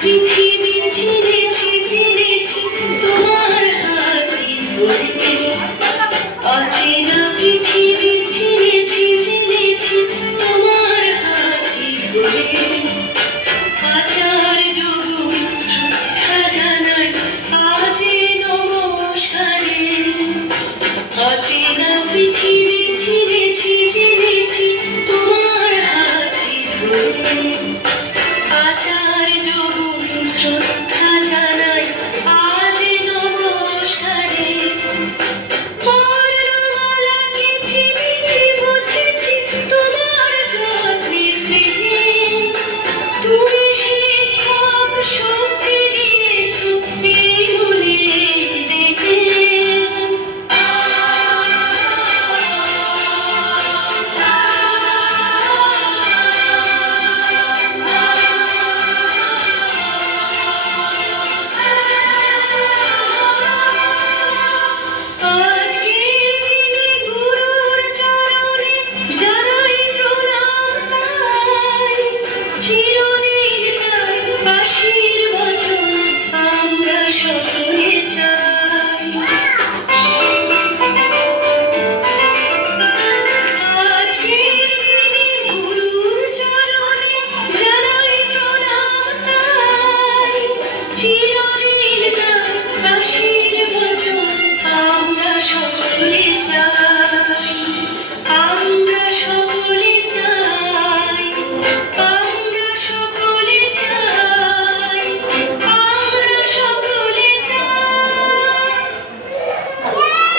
পৃথিবী চিনেছি চিনেছি তোমার হাতই ধরে, অচেনা পৃথিবী চিনেছি চিনেছি তোমার হাতই ধরে। আচার যোগুন শ্রদ্ধা জানাই আজে নমস্কারে, অচেনা পৃথিবী চিনেছি চিনেছি তোমার হাতই ধরে। আচার যোগুন শ্রদ্ধা জানাই আজে নমস্কারে। বর্ণমালাকে চিনেছি বুঝেছি তোমার যত্নে স্নেহে, তুমি শিক্ষক শক্তি দিয়েছ এই মনে দেহে। আজকের দিনে গুরুর চরণে জানাই প্রণাম তাই, চিরদিন তার আশীর্বচন আমরা সকলে